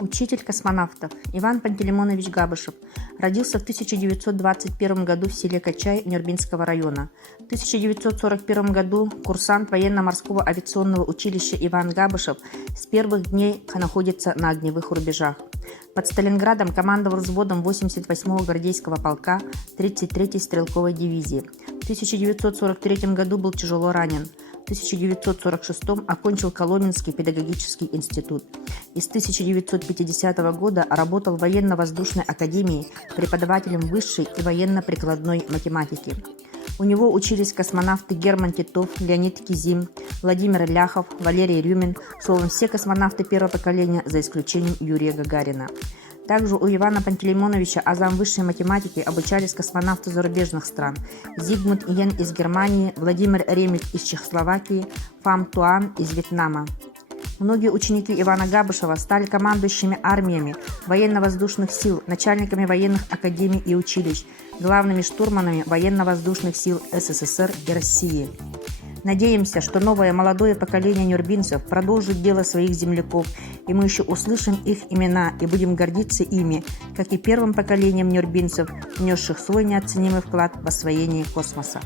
Учитель космонавтов Иван Пантелеймонович Габышев родился в 1921 году в селе Качай Нюрбинского района. В 1941 году курсант военно-морского авиационного училища Иван Габышев с первых дней находится на огневых рубежах. Под Сталинградом командовал взводом 88-го гвардейского полка 33-й стрелковой дивизии. В 1943 году был тяжело ранен. В 1946 окончил Коломенский педагогический институт. И с 1950 года работал в военно-воздушной академии преподавателем высшей и военно-прикладной математики. У него учились космонавты Герман Титов, Леонид Кизим, Владимир Ляхов, Валерий Рюмин, словом, все космонавты первого поколения, за исключением Юрия Гагарина. Также у Ивана Пантелеймоновича азам высшей математики обучались космонавты зарубежных стран: Зигмунд Йен из Германии, Владимир Ремик из Чехословакии, Фам Туан из Вьетнама. Многие ученики Ивана Габышева стали командующими армиями, военно-воздушных сил, начальниками военных академий и училищ, главными штурманами военно-воздушных сил СССР и России. Надеемся, что новое молодое поколение нюрбинцев продолжит дело своих земляков, и мы еще услышим их имена и будем гордиться ими, как и первым поколением нюрбинцев, внесших свой неоценимый вклад в освоение космоса.